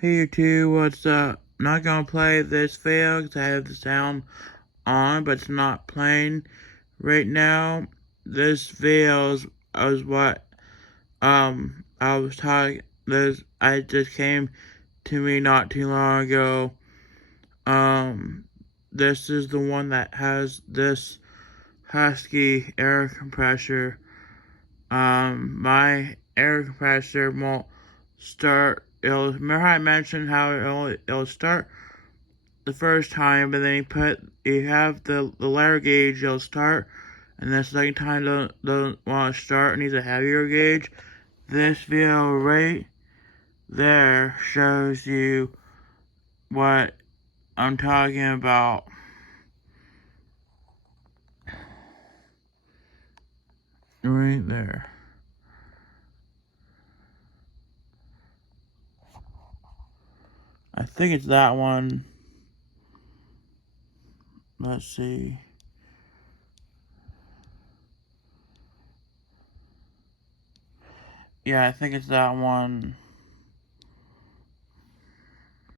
Hey YouTube, what's up? Not gonna play this video because I have the sound on, but it's not playing right now. This video is what I was talking. I just came to me not too long ago. This is the one that has this husky air compressor. My air compressor won't start. Remember how I mentioned how it'll start the first time, but then you have the lower gauge, it'll start, and the second time doesn't want to start, it needs a heavier gauge. This video right there shows you what I'm talking about. Right there. I think it's that one. Let's see. Yeah, I think it's that one.